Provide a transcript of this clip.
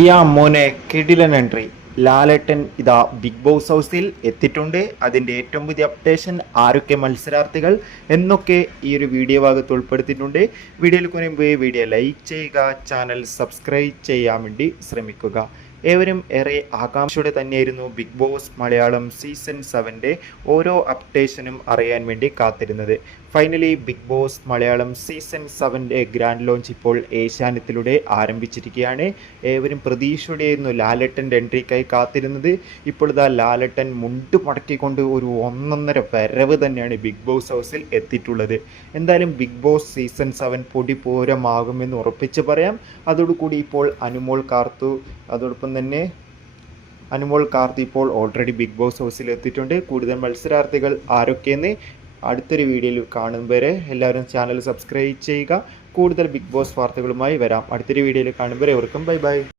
ഈ മോനെ കിടിലൻ എൻട്രി ലാലേട്ടൻ ഇതാ ബിഗ് ബോസ് ഹൗസിൽ എത്തിയിട്ടുണ്ട്. അതിന്റെ ഏറ്റവും പുതിയ അപ്ഡേഷൻ ആരൊക്കെ മത്സരാർത്ഥികൾ എന്നൊക്കെ ഈ ഒരു വീഡിയോ ഭാഗത്ത് ഉൾപ്പെടുത്തിയിട്ടുണ്ട്. വീഡിയോയിൽ കുറയുമ്പോൾ വീഡിയോ ലൈക്ക് ചെയ്യുക ചാനൽ സബ്സ്ക്രൈബ് ചെയ്യാൻ വേണ്ടി ശ്രമിക്കുക. ഏവരും ഏറെ ആകാംക്ഷയോടെ തന്നെയായിരുന്നു ബിഗ് ബോസ് മലയാളം സീസൺ സെവന്റെ ഓരോ അപ്ഡേഷനും അറിയാൻ വേണ്ടി കാത്തിരുന്നത്. Finally Big Boss Malayalam season സെവന്റെ grand launch ഇപ്പോൾ ഏഷ്യാനെറ്റിലൂടെ ആരംഭിച്ചിരിക്കുകയാണ്. ഏവരും പ്രതീക്ഷയോടെയായിരുന്നു ലാലട്ടന്റെ എൻട്രിക്കായി കാത്തിരുന്നത്. ഇപ്പോൾ ഇതാ ലാലട്ടൻ മുണ്ട് മടക്കിക്കൊണ്ട് ഒരു ഒന്നൊന്നര വരവ് തന്നെയാണ് ബിഗ് ബോസ് ഹൗസിൽ എത്തിയിട്ടുള്ളത്. എന്തായാലും ബിഗ് ബോസ് സീസൺ സെവൻ പൊടി പൂരമാകുമെന്ന് ഉറപ്പിച്ച് പറയാം. അതോടുകൂടി ഇപ്പോൾ അനുമോൾ കാർത്തു അതോടൊപ്പം തന്നെ അനുമോൾ കാർത്തി ഇപ്പോൾ ഓൾറെഡി ബിഗ് ബോസ് ഹൗസിൽ എത്തിയിട്ടുണ്ട്. കൂടുതൽ മത്സരാർത്ഥികൾ ആരൊക്കെയെന്ന് അടുത്തൊരു വീഡിയോയിൽ കാണും വരെ. എല്ലാവരും ചാനൽ സബ്സ്ക്രൈബ് ചെയ്യുക. കൂടുതൽ ബിഗ് ബോസ് വാർത്തകളുമായി വരാം. അടുത്തൊരു വീഡിയോയിൽ കാണും വരെ. അവർക്കും ബൈ ബൈ